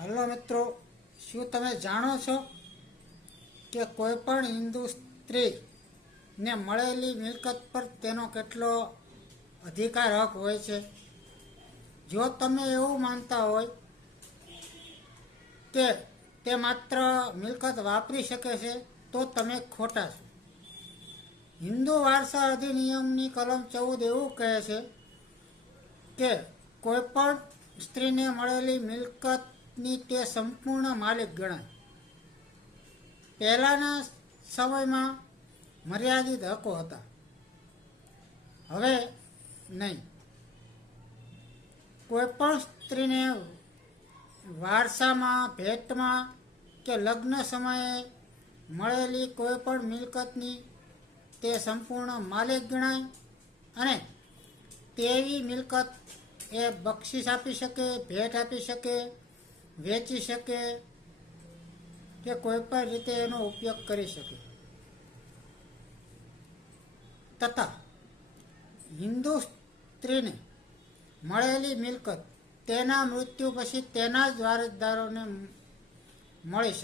Hello મિત્રો, શું તમે જાણો છો કે કોઈ પણ હિન્દુ સ્ત્રીને મળેલી મિલકત પર તેનો કેટલો અધિકાર હક હોય છે? જો તમે એવું માનતા હોય કે તે માત્ર મિલકત વાપરી શકે છે તો તમે ખોટા છો. હિન્દુ વારસા અધિનિયમની કલમ 14 એવું કહે છે કે કોઈ પણ સ્ત્રીને મળેલી મિલકતની તે સંપૂર્ણ માલિક ગણાય. પહેલાના સમયમાં મર્યાદિત હકો હતા, હવે નહીં. કોઈ પણ સ્ત્રીને વારસામાં, ભેટમાં કે લગ્ન સમયે મળેલી કોઈ પણ મિલકતની તે સંપૂર્ણ માલિક ગણાય અને તેવી મિલકત એ બક્ષિસ આપી શકે, ભેટ આપી શકે, વેચી શકે કે કોઈ પણ રીતે એનો ઉપયોગ કરી શકે. તથા હિન્દુ સ્ત્રીને મળેલી મિલકત તેના મૃત્યુ પછી તેના જ વારસદારોને મળી શકે.